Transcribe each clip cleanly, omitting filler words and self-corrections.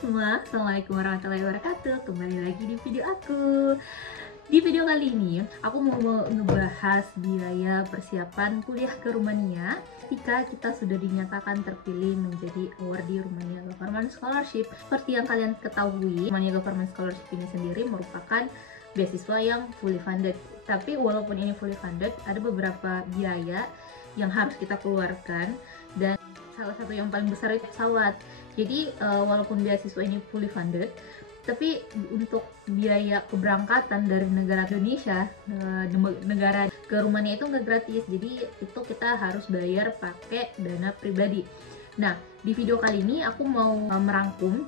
semua, Assalamualaikum warahmatullahi wabarakatuh. Kembali lagi di video aku. Di video kali ini, aku mau ngebahas biaya persiapan kuliah ke Rumania ketika kita sudah dinyatakan terpilih menjadi awardee Romania Government Scholarship. Seperti yang kalian ketahui, Romania Government Scholarship ini sendiri merupakan beasiswa yang fully funded. Tapi walaupun ini fully funded, ada beberapa biaya yang harus kita keluarkan, dan salah satu yang paling besar itu pesawat. Jadi walaupun beasiswa ini fully funded, tapi untuk biaya keberangkatan dari negara Indonesia, negara ke Rumania itu nggak gratis. Jadi itu kita harus bayar pakai dana pribadi. Nah, di video kali ini aku mau merangkum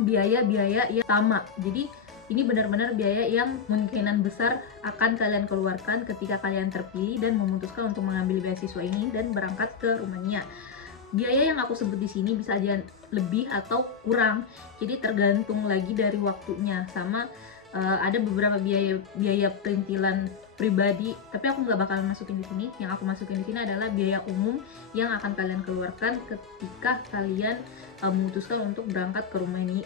biaya-biaya yang utama. Jadi ini benar-benar biaya yang kemungkinan besar akan kalian keluarkan ketika kalian terpilih dan memutuskan untuk mengambil beasiswa ini dan berangkat ke Rumania. Biaya yang aku sebut di sini bisa aja lebih atau kurang, jadi tergantung lagi dari waktunya. Sama ada beberapa biaya perintilan pribadi, tapi aku nggak bakalan masukin di sini. Yang aku masukin di sini adalah biaya umum yang akan kalian keluarkan ketika kalian memutuskan untuk berangkat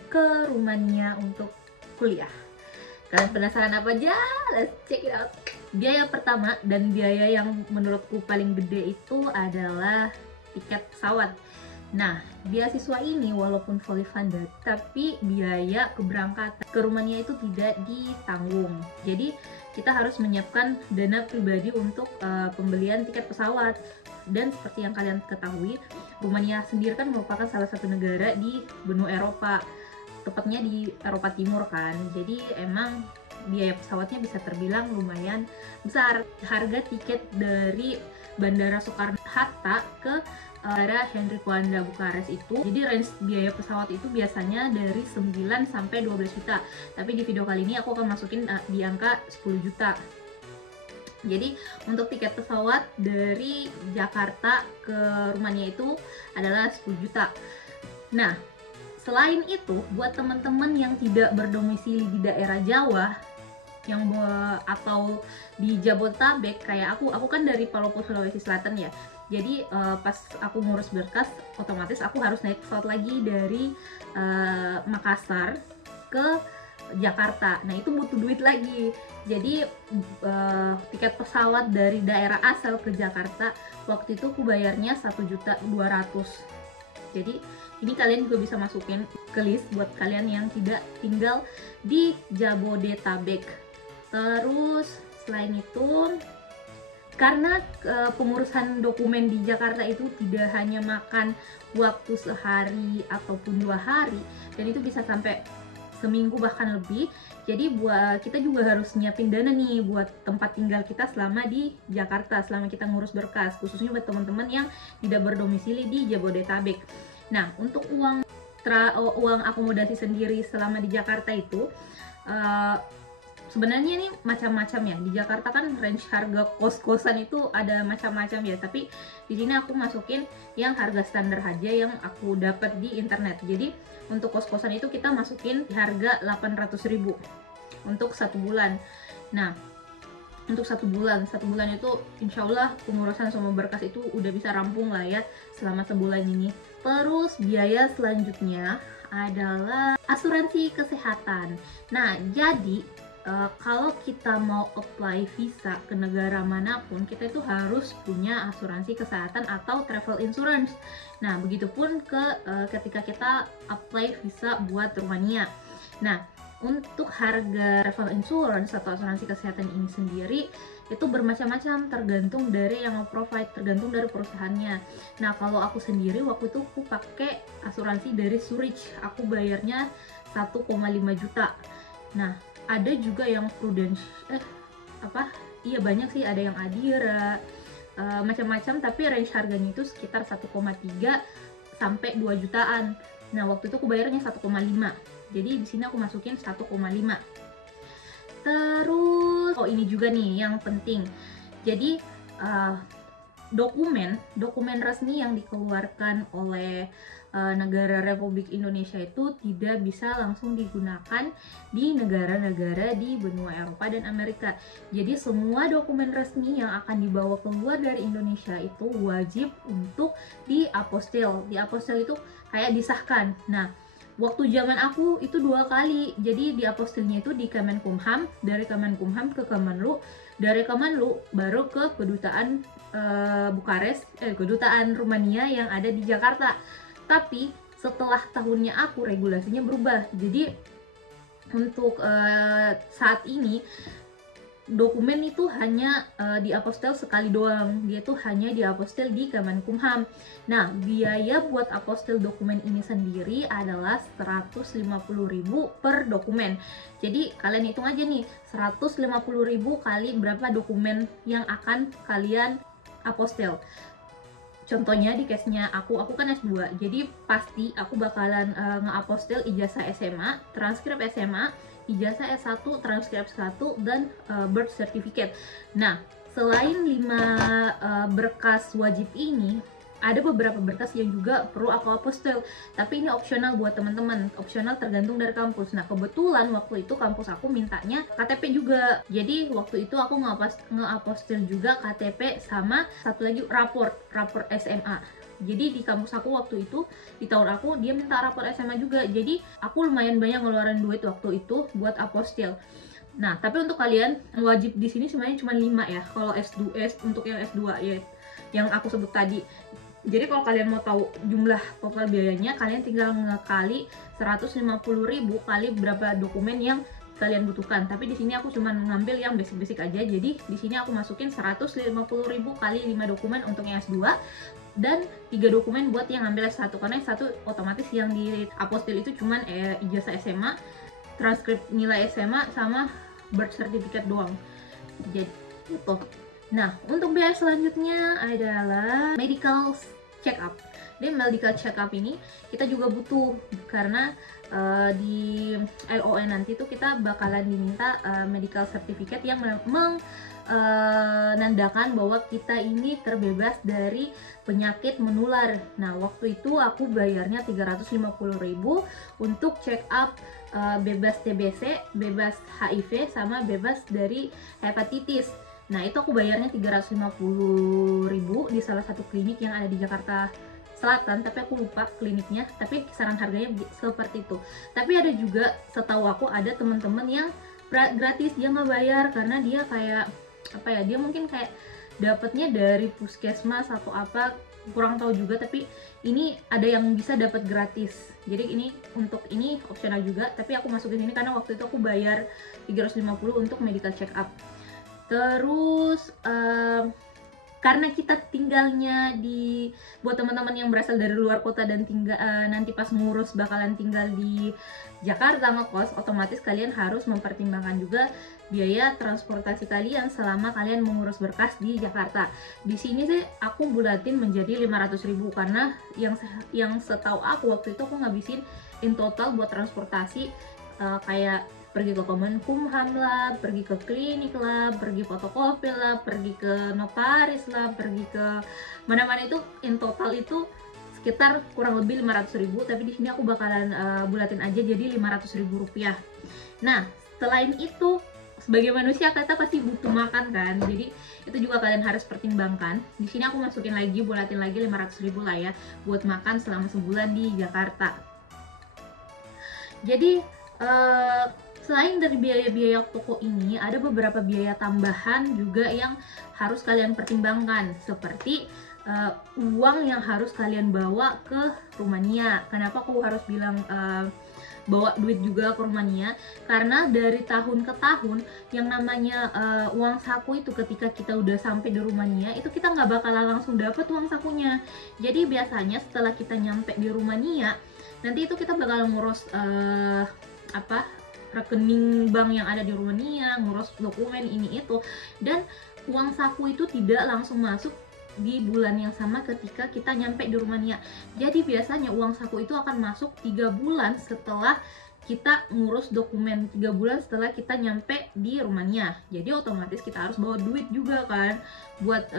ke Rumania untuk kuliah. Kalian penasaran apa aja? Let's check it out. Biaya pertama dan biaya yang menurutku paling gede itu adalah tiket pesawat. Nah, beasiswa ini walaupun fully funded, tapi biaya keberangkatan ke Rumania itu tidak ditanggung. Jadi kita harus menyiapkan dana pribadi untuk pembelian tiket pesawat. Dan seperti yang kalian ketahui, Rumania sendiri kan merupakan salah satu negara di benua Eropa, tepatnya di Eropa Timur kan. Jadi emang biaya pesawatnya bisa terbilang lumayan besar. Harga tiket dari Bandara Soekarno-Hatta ke Bandara Henry Coanda Bukares itu, jadi range biaya pesawat itu biasanya dari 9 sampai 12 juta. Tapi di video kali ini aku akan masukin di angka 10 juta. Jadi untuk tiket pesawat dari Jakarta ke Rumania itu adalah 10 juta. Nah, selain itu, buat teman-teman yang tidak berdomisili di daerah Jawa atau di Jabodetabek kayak aku kan dari Palopo, Sulawesi Selatan ya. Jadi pas aku ngurus berkas, otomatis aku harus naik pesawat lagi dari Makassar ke Jakarta. Nah, itu butuh duit lagi. Jadi tiket pesawat dari daerah asal ke Jakarta waktu itu aku bayarnya 1.200.000. Jadi ini kalian juga bisa masukin ke list buat kalian yang tidak tinggal di Jabodetabek. Terus selain itu, karena pengurusan dokumen di Jakarta itu tidak hanya makan waktu sehari ataupun 2 hari, dan itu bisa sampai seminggu bahkan lebih. Jadi kita juga harus nyiapin dana nih buat tempat tinggal kita selama di Jakarta, selama kita ngurus berkas, khususnya buat teman-teman yang tidak berdomisili di Jabodetabek. Nah, untuk uang akomodasi sendiri selama di Jakarta itu sebenarnya nih macam-macam ya. Di Jakarta kan range harga kos-kosan itu ada macam-macam ya, tapi di sini aku masukin yang harga standar aja yang aku dapat di internet. Jadi untuk kos-kosan itu kita masukin harga 800.000 untuk 1 bulan. Nah, untuk 1 bulan itu insya Allah pengurusan semua berkas itu udah bisa rampung lah ya selama sebulan ini. Terus biaya selanjutnya adalah asuransi kesehatan. Nah, jadi kalau kita mau apply visa ke negara manapun, kita itu harus punya asuransi kesehatan atau travel insurance. Nah, begitupun ketika kita apply visa buat Rumania. Nah, untuk harga travel insurance atau asuransi kesehatan ini sendiri itu bermacam-macam, tergantung dari yang provide, tergantung dari perusahaannya. Nah, kalau aku sendiri waktu itu aku pakai asuransi dari Zurich, aku bayarnya 1,5 juta. Nah, ada juga yang Prudential, banyak sih, ada yang Adira, macam-macam, tapi range harganya itu sekitar 1,3 sampai 2 jutaan. Nah, waktu itu aku bayarnya 1,5. Jadi di sini aku masukin 1,5. Terus ini juga nih yang penting. Jadi dokumen resmi yang dikeluarkan oleh negara Republik Indonesia itu tidak bisa langsung digunakan di negara-negara di benua Eropa dan Amerika. Jadi semua dokumen resmi yang akan dibawa keluar dari Indonesia itu wajib untuk diapostil. Diapostil itu kayak disahkan. Nah, Waktu zaman aku itu 2 kali, jadi di apostilnya itu di Kemenkumham, dari Kemenkumham ke Kemenlu, dari Kemenlu baru ke kedutaan kedutaan Rumania yang ada di Jakarta. Tapi setelah tahunnya aku regulasinya berubah, jadi untuk saat ini dokumen itu hanya diapostel sekali doang, dia tuh hanya diapostel di Kemenkumham. Nah, biaya buat apostel dokumen ini sendiri adalah 150.000 per dokumen. Jadi kalian hitung aja nih, 150.000 kali berapa dokumen yang akan kalian apostel. Contohnya di case-nya aku kan S2, jadi pasti aku bakalan nge-apostel ijazah SMA, transkrip SMA, ijazah S1, transkrip S1, dan birth certificate. Nah, selain 5 berkas wajib ini, ada beberapa berkas yang juga perlu aku apostel, tapi ini opsional buat teman-teman, opsional tergantung dari kampus. Nah, kebetulan waktu itu kampus aku mintanya KTP juga, jadi waktu itu aku nge-apostel juga KTP sama satu lagi raport SMA. Jadi di kampus aku waktu itu, di tahun aku, dia minta raport SMA juga, jadi aku lumayan banyak ngeluarin duit waktu itu buat apostil. Nah, tapi untuk kalian wajib di sini sebenarnya cuma 5 ya, kalau S2 untuk yang S2 ya, yang aku sebut tadi. Jadi kalau kalian mau tahu jumlah total biayanya, kalian tinggal ngekali 150.000 kali berapa dokumen yang kalian butuhkan. Tapi di sini aku cuma ngambil yang basic-basic aja. Jadi di sini aku masukin 150.000 kali 5 dokumen untuk yang S2 dan 3 dokumen buat yang ngambil S1, karena S1 otomatis yang di apostil itu cuman ijazah SMA, transkrip nilai SMA sama birth certificate doang. Jadi itu. Nah, untuk biaya selanjutnya adalah medical check up. Di medical check up ini kita juga butuh, karena di LOE nanti tuh kita bakalan diminta medical certificate yang menandakan bahwa kita ini terbebas dari penyakit menular. Nah, waktu itu aku bayarnya 350.000 untuk check up bebas TBC, bebas HIV, sama bebas dari hepatitis. Nah, itu aku bayarnya 350.000 di salah satu klinik yang ada di Jakarta Selatan, tapi aku lupa kliniknya, tapi kisaran harganya seperti itu. Tapi ada juga, setahu aku ada teman-teman yang gratis, dia nggak bayar karena dia kayak apa ya, dia mungkin kayak dapatnya dari puskesmas atau apa, kurang tahu juga, tapi ini ada yang bisa dapat gratis. Jadi ini untuk ini opsional juga, tapi aku masukin ini karena waktu itu aku bayar 350 untuk medical check up. Terus karena kita tinggalnya buat teman-teman yang berasal dari luar kota dan tinggal nanti pas ngurus bakalan tinggal di Jakarta ngekos, otomatis kalian harus mempertimbangkan juga biaya transportasi kalian selama kalian mengurus berkas di Jakarta. Di sini sih aku bulatin menjadi 500.000 karena yang setahu aku waktu itu aku ngabisin in total buat transportasi kayak pergi ke Kemenkumham lah, pergi ke klinik lah, pergi fotokopi lah, pergi ke notaris lah, pergi ke mana-mana, itu in total itu sekitar kurang lebih 500.000. Tapi di sini aku bakalan bulatin aja jadi 500.000 rupiah. Nah, selain itu sebagai manusia kita pasti butuh makan kan, jadi itu juga kalian harus pertimbangkan. Di sini aku masukin lagi, bulatin lagi 500.000 lah ya buat makan selama sebulan di Jakarta. Jadi selain dari biaya-biaya pokok ini, ada beberapa biaya tambahan juga yang harus kalian pertimbangkan, seperti uang yang harus kalian bawa ke Rumania. Kenapa aku harus bilang bawa duit juga ke Rumania? Karena dari tahun ke tahun yang namanya uang saku itu ketika kita udah sampai di Rumania itu kita nggak bakalan langsung dapet uang sakunya. Jadi biasanya setelah kita nyampe di Rumania, nanti itu kita bakal ngurus rekening bank yang ada di Rumania, ngurus dokumen ini itu, dan uang saku itu tidak langsung masuk di bulan yang sama ketika kita nyampe di Rumania. Jadi biasanya uang saku itu akan masuk 3 bulan setelah kita ngurus dokumen, 3 bulan setelah kita nyampe di Rumania. Jadi otomatis kita harus bawa duit juga kan buat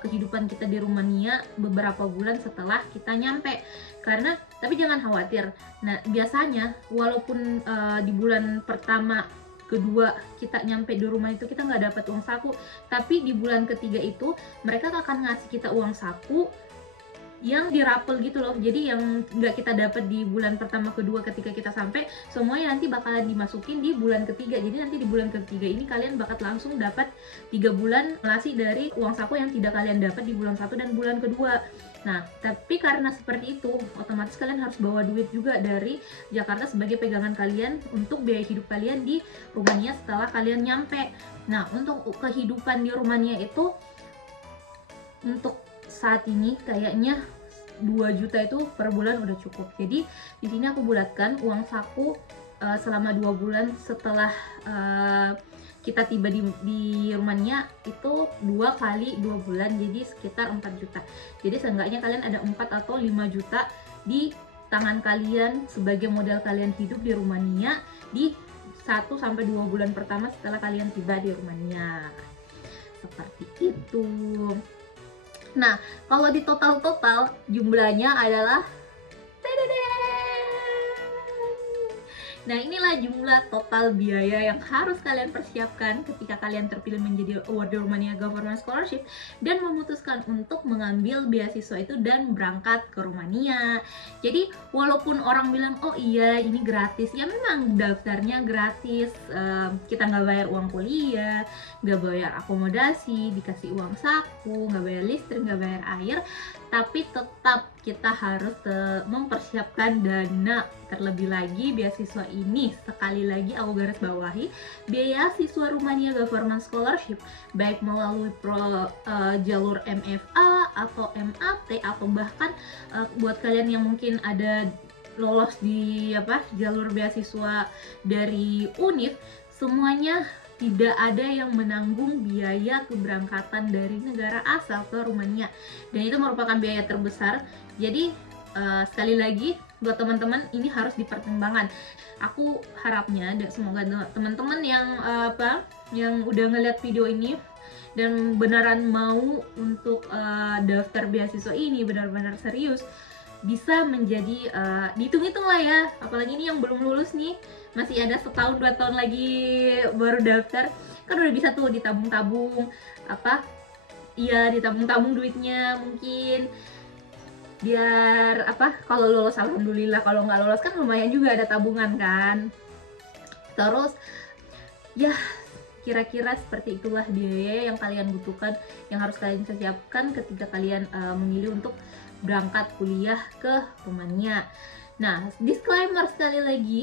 kehidupan kita di Rumania beberapa bulan setelah kita nyampe. Karena tapi jangan khawatir. Nah, biasanya walaupun di bulan pertama kedua kita nyampe di rumah itu kita nggak dapat uang saku, tapi di bulan ketiga itu mereka akan ngasih kita uang saku yang dirapel gitu loh. Jadi yang nggak kita dapat di bulan pertama kedua ketika kita sampai, semuanya nanti bakalan dimasukin di bulan ketiga. Jadi nanti di bulan ketiga ini kalian bakal langsung dapat 3 bulan melasi dari uang saku yang tidak kalian dapat di bulan 1 dan bulan kedua. Nah, tapi karena seperti itu, otomatis kalian harus bawa duit juga dari Jakarta sebagai pegangan kalian untuk biaya hidup kalian di Rumania setelah kalian nyampe. Nah, untuk kehidupan di Rumania itu untuk saat ini kayaknya 2 juta itu per bulan udah cukup. Jadi di sini aku bulatkan uang saku selama 2 bulan setelah kita tiba di Rumania itu 2 kali 2 bulan, jadi sekitar 4 juta. Jadi seenggaknya kalian ada 4 atau 5 juta di tangan kalian sebagai modal kalian hidup di Rumania di 1-2 bulan pertama setelah kalian tiba di Rumania. Seperti itu. Nah, kalau di total-total jumlahnya adalah nah, inilah jumlah total biaya yang harus kalian persiapkan ketika kalian terpilih menjadi Award Romania Government Scholarship dan memutuskan untuk mengambil beasiswa itu dan berangkat ke Rumania. Jadi walaupun orang bilang, oh iya ini gratis, ya memang daftarnya gratis, kita nggak bayar uang kuliah, nggak bayar akomodasi, dikasih uang saku, nggak bayar listrik, nggak bayar air, tapi tetap kita harus mempersiapkan dana. Terlebih lagi beasiswa ini, sekali lagi aku garis bawahi, beasiswa Rumania Government Scholarship baik melalui jalur MFA atau MAT atau bahkan buat kalian yang mungkin ada lolos di jalur beasiswa dari UNIF, semuanya tidak ada yang menanggung biaya keberangkatan dari negara asal ke Rumania, dan itu merupakan biaya terbesar. Jadi sekali lagi buat teman-teman ini harus dipertimbangkan. Aku harapnya semoga teman-teman yang udah ngeliat video ini dan beneran mau untuk daftar beasiswa ini benar-benar serius, bisa menjadi dihitung-hitung lah ya, apalagi ini yang belum lulus nih, masih ada 1-2 tahun lagi baru daftar, kan udah bisa tuh ditabung-tabung ditabung-tabung duitnya mungkin biar kalau lulus alhamdulillah, kalau nggak lulus kan lumayan juga ada tabungan kan. Terus ya kira-kira seperti itulah biaya yang kalian butuhkan, yang harus kalian siapkan ketika kalian memilih untuk berangkat kuliah ke Rumania. Nah, disclaimer sekali lagi,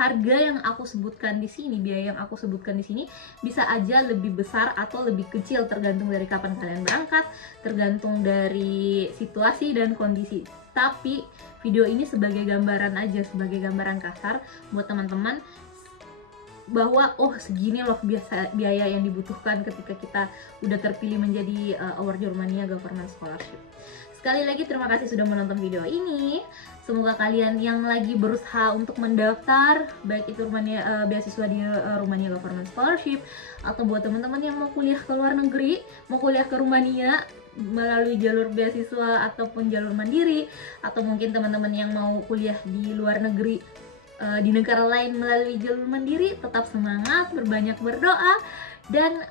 harga yang aku sebutkan di sini, biaya yang aku sebutkan di sini bisa aja lebih besar atau lebih kecil tergantung dari kapan kalian berangkat, tergantung dari situasi dan kondisi. Tapi video ini sebagai gambaran aja, sebagai gambaran kasar buat teman-teman bahwa oh segini loh biaya yang dibutuhkan ketika kita udah terpilih menjadi Award Romania Government Scholarship. Sekali lagi terima kasih sudah menonton video ini. Semoga kalian yang lagi berusaha untuk mendaftar, baik itu beasiswa di Rumania Government Scholarship, atau buat teman-teman yang mau kuliah ke luar negeri, mau kuliah ke Rumania melalui jalur beasiswa ataupun jalur mandiri, atau mungkin teman-teman yang mau kuliah di luar negeri di negara lain melalui jalur mandiri, tetap semangat, berbanyak berdoa, dan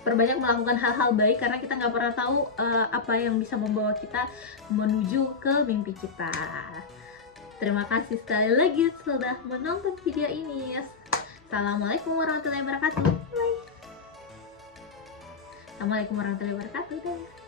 perbanyak melakukan hal-hal baik, karena kita nggak pernah tahu apa yang bisa membawa kita menuju ke mimpi kita. Terima kasih sekali lagi sudah menonton video ini. Assalamualaikum warahmatullahi wabarakatuh. Bye. Assalamualaikum warahmatullahi wabarakatuh.